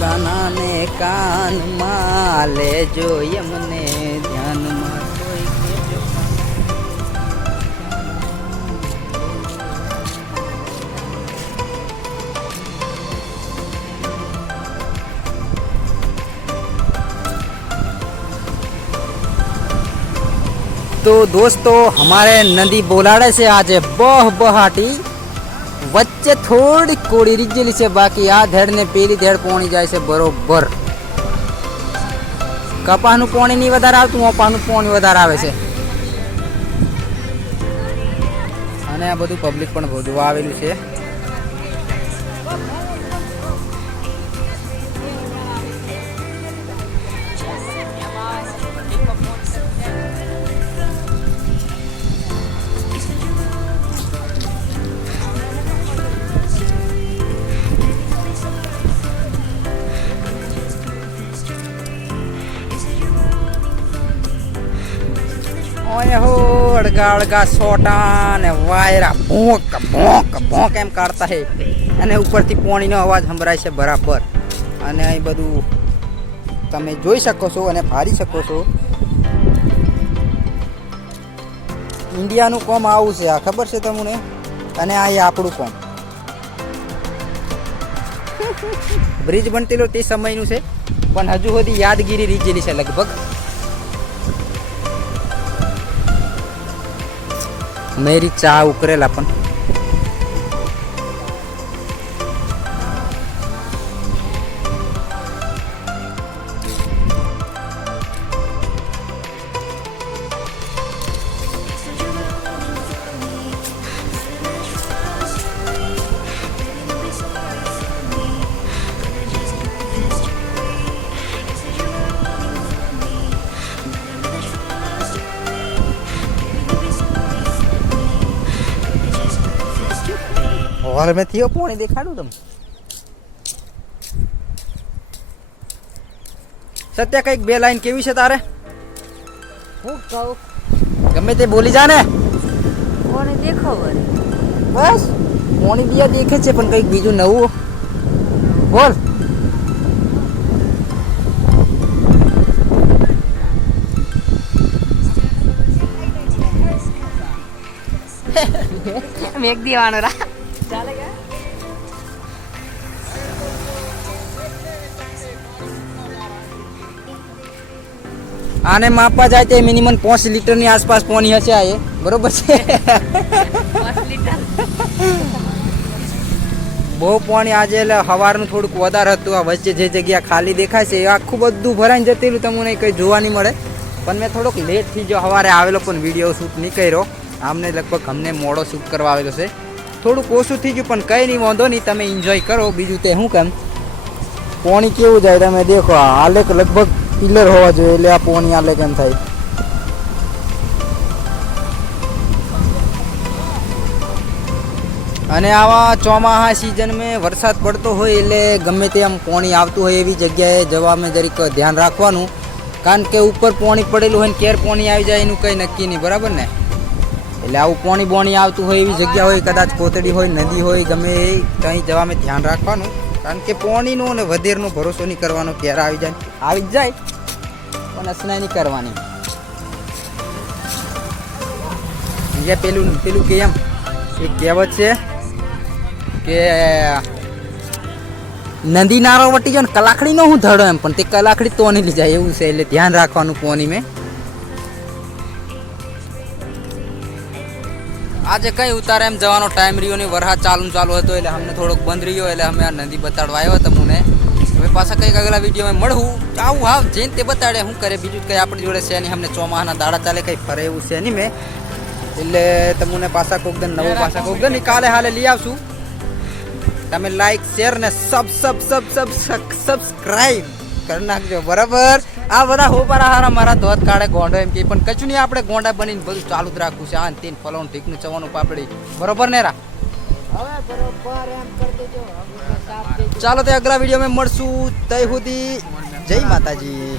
કાના ને કાનમાં લેજો એમને ધ્યાનમાં કોઈ કેજો तो दोस्तों हमारे नदी बोलाड़े से आज बह बहाटी वच्चे थोड़ी कोड़ी રીજેલી છે બાકી આ ધેડ ને પેલી ધેડ પોણી જાય છે બરોબર કપાનું પોણી ની વધારે આવતું ઓપાનું પોણી વધારે આવે છે અને આ બધું પબ્લિક પણ બધું આવેલું છે હો અડગા અડગા સોટા ને વાયરા ભોંક ભોંક ભોંક એમ કાઢતા હે અને ઉપરથી પોણીનો અવાજ સંભળાય છે બરાબર અને અહીં બધું તમે જોઈ શકો છો અને ભારી શકો છો ઇન્ડિયાનું કોમ આવું છે આ ખબર છે તમને અને આ આપણું કોમ બ્રિજ બનતેલો તે સમયનું છે પણ હજુ સુધી યાદગીરી રીજેલી છે લગભગ मेरी चा उकरेला पण और में थियो पोणी देखाडू तुम सत्या कई बे लाइन केवी छे तारे હું કહું ગમે તે બોલી જા ને કોને દેખો વરે બસ પોણી બીયા દેખે છે પણ કઈક બીજું નવું બોલ મેક દેવાનો રા ચાલેગા આને માપવા જાય તે મિનિમમ 5 લીટરની આસપાસ પાણી હશે આ એ બરોબર છે 5 લીટર બહુ પાણી આજે એટલે સવારનું થોડુંક વધારે હતું આ વચ્ચે જે જગ્યા ખાલી દેખાય છે એ આખું બધું ભરાઈને જતેલું તમને કંઈ જોવા નહીં મળે પણ મેં થોડોક લેટ થઈ ગયો સવારે આવેલો પણ વિડીયો શૂટ નહીં કર્યો આમને લગભગ અમને મોડો શૂટ કરવા આવેલો છે થોડુંક ઓછું થઈ ગયું પણ કંઈ નહીં વાંધો નહીં તમે એન્જોય કરો બીજું તે શું કેમ પાણી કેવું જાય તમે દેખો હાલે લગભગ પિલર હોવા જોઈએ એટલે આ પાણી હાલે કેમ થાય અને આવા ચોમાસા સિઝનમાં વરસાદ પડતો હોય એટલે ગમે તે આમ પાણી આવતું હોય એવી જગ્યાએ જવામાં જરીક ધ્યાન રાખવાનું કારણ કે ઉપર પાણી પડેલું હોય ને ક્યારે પાણી આવી જાય એનું કંઈ નક્કી નહીં બરાબર ને એટલે આવું પાણી બોણી આવતું હોય એવી જગ્યા હોય કદાચ કોતડી હોય નદી હોય ગમે એ ત્યાં જવામાં ધ્યાન રાખવાનું કારણ કે પાણીનો અને વધેરનો ભરોસો નહીં કરવાનો ક્યારે આવી જ જાય પણ અસનાઈ નહીં કરવાની પેલું કે એમ એક કહેવત છે કે નદી નારો વટી જાય ને કલાકડીનો હું ધડો એમ પણ તે કલાકડી તો નહીં લઈ જાય એવું છે એટલે ધ્યાન રાખવાનું પાણી મેં આજે કઈ ઉતારે એમ જવાનો ટાઈમ રહ્યો નહીં, વરસાદ ચાલુ હતો એટલે અમને થોડોક બંધ રહ્યો એટલે અમે આ નદી બતાડવા આવ્યા તમને. હવે પાછા કંઈક આગલા વિડીયોમાં મળવું આવું હાવ જઈને તે બતાડે શું કરે, બીજું કંઈ આપણી જોડે છે નહીં. અમને ચોમાહાના દાડા ચાલે કંઈ ફરે એવું છે નહીં મેં, એટલે તમને પાછા કોક દન નવું પાછા કોક દન કાલે હાલે લઈ આવશું. તમે લાઈક શેર ને સબસ્ક્રાઈબ કરી નાખજો બરાબર. આ બધા હોપારા હારા મારા ધોત કાઢે ગોંડો એમ કે, પણ કશું નહીં, આપણે ગોંડા બનીને બધું ચાલુ જ રાખવું છે. આ ને તીન ફલોનું ઠીકનું ચવાનું પાપડી બરોબર ને રા. હવે બરોબર એમ કરી દેજો. હવે તો સાફ દેજો. ચાલો તે અગલા વિડીયોમાં મળશું. તય સુધી જય માતાજી.